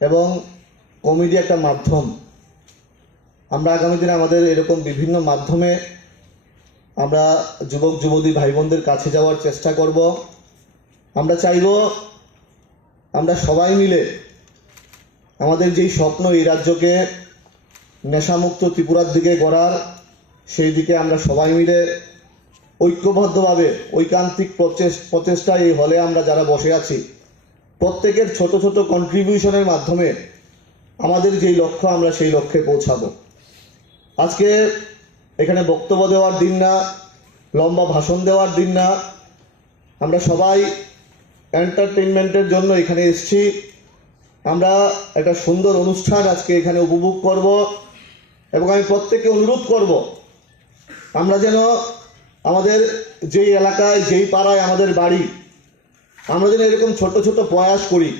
এবং কমেডি একটা মাধ্যম। আমরা আগামী দিনে আমাদের এরকম বিভিন্ন মাধ্যমে আমরা যুবক যুবতী ভাই বোনদের কাছে যাওয়ার চেষ্টা করব। আমরা চাইব আমরা সবাই মিলে আমাদের যেই স্বপ্ন এই রাজ্যকে নেশামুক্ত ত্রিপুরার দিকে গড়ার, সেই দিকে আমরা সবাই মিলে ঐক্যবদ্ধভাবে ঐকান্তিক প্রচেষ্টায় এই হলে আমরা যারা বসে আছি প্রত্যেকের ছোট ছোট কন্ট্রিবিউশনের মাধ্যমে আমাদের যেই লক্ষ্য আমরা সেই লক্ষ্যে পৌঁছাবো। আজকে এখানে বক্তব্য দেওয়ার দিন না, লম্বা ভাষণ দেওয়ার দিন না, আমরা সবাই এন্টারটেইনমেন্টের জন্য এখানে এসেছি। আমরা একটা সুন্দর অনুষ্ঠান আজকে এখানে উপভোগ করব এবং আমি প্রত্যেককে অনুরোধ করব আমরা যেন আমাদের যেই এলাকায় যেই পাড়ায় আমাদের বাড়ি, আমরা যেন এরকম ছোট ছোট প্রয়াস করি।